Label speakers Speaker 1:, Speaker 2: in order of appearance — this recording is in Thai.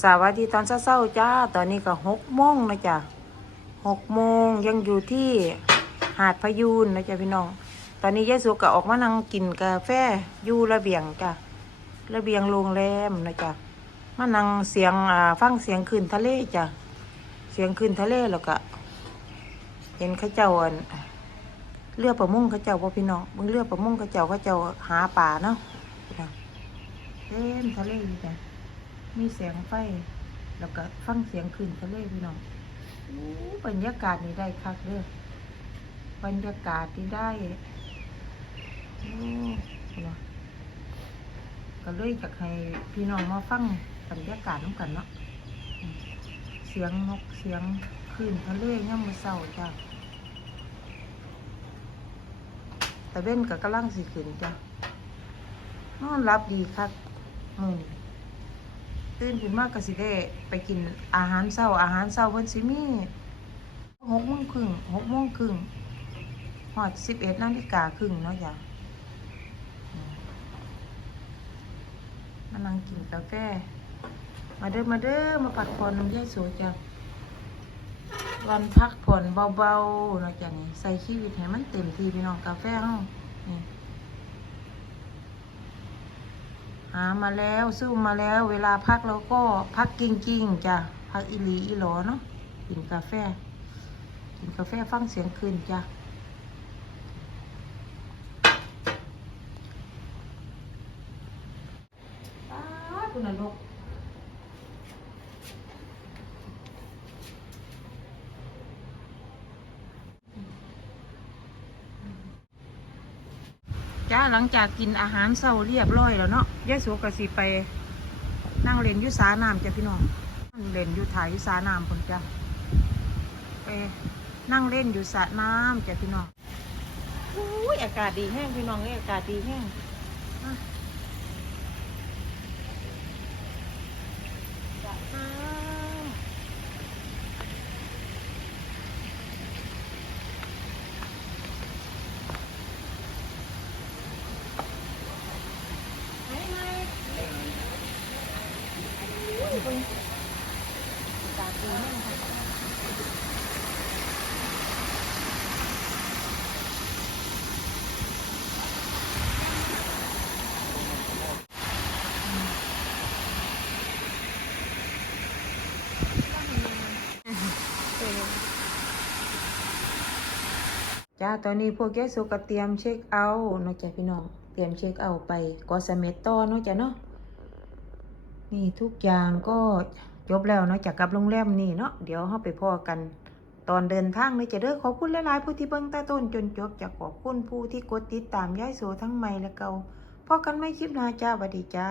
Speaker 1: สวัสดีตอนเช้าๆจ้า ตอนนี้ก็หกโมงนะจ๊ะหกโมงยังอยู่ที่หาดพยูนนะจ๊ะพี่น้อง ตอนนี้ยายสุก็ออกมานั่งกินกาแฟอยู่ระเบียงจ้ะระเบียงโรงแรมนะจ๊ะมานั่งเสียงอ่าฟังเสียงขึ้นทะเลจ้ะเสียงขึ้นทะเลแล้วก็เห็นข้าเจ้าเรือประมงข้าเจ้าพ่อพี่น้องมึงเรือประมงข้าเจ้าข้าเจ้าหาป่าเนาะเต็มทะเลจ้ะ มีแสงไฟ แล้วก็ฟังเสียงขึ้นทะเลพี่น้องอู้บรรยากาศนี่ได้คักเด้อบรรยากาศที่ได้เนาะก็เลยอยากให้พี่น้องมาฟังบรรยากาศน้ำกันเนาะเสียงนกเสียงคลื่นทะเลย่ามมือเศร้าจ้ะแต่เว้นกับกำลังสิขึ้นจ้ะนอนรับดีคักมือ ตื่นขึ้นมากก็สิได้ไปกินอาหารเช้า อาหารเช้าเพิ่นสิมีหกโมงครึ่งหกโมงครึ่งฮอดสิบเอ็ดนาฬิกาครึ่งเนาะจ้ะมานั่งกินกาแฟมาเด้อมาเด้อมาพักผ่อนน้ำยายโสจ้ะวันพักผ่อนเบาๆเนาะจ้ะนี่ใส่ชีวิตให้มันเต็มที่พี่น้องกาแฟเฮานี่ หามาแล้วสู้มาแล้ว เวลาพักเราก็พักจริงๆจ้ะพักอิลีอิหลอเนาะกินกาแฟกินกาแฟฟังเสียงคืนจ้ะคุณนรก จ้าหลังจากกินอาหารเช้าเรียบร้อยแล้วเนาะยายสูกสิไป นั่งเล่นอยุสาน้ำจ้ะพี่น้องนั่งเล่นอยู่ถ่ายอยุสาน้ำผมจ้ะไปนั่งเล่นอยู่สระน้ำจ้ะพี่น้องอุ้ยอากาศดีแห้งพี่น้องเอ้ยอากาศดีแห้งอะสระน้ำไหนไหนอุ้ยเบิ่งอากาศดีแห้งค่ะ จ้าตอนนี้พวกแกสุกเตรียมเช็คเอาท์เนาะจ้ะพี่น้อง เตรียมเช็คเอาท์ไปกอสเมตต่อเนาะจ้ะเนาะ นี่ทุกอย่างก็จบแล้วเนาะจากกลับโรงแรมนี่เนาะ เดี๋ยวเราไปพ่อกันตอนเดินทางเนาะจ้ะเด้อขอบคุณหลายๆผู้ที่เบิ่งต้ต้นจนจบจากขอบคุณผู้ที่กดติดตามย้ายโสทั้งใหม่และเก่าพอกันไม่คลิปหน้าจ้าสวัสดีจ้า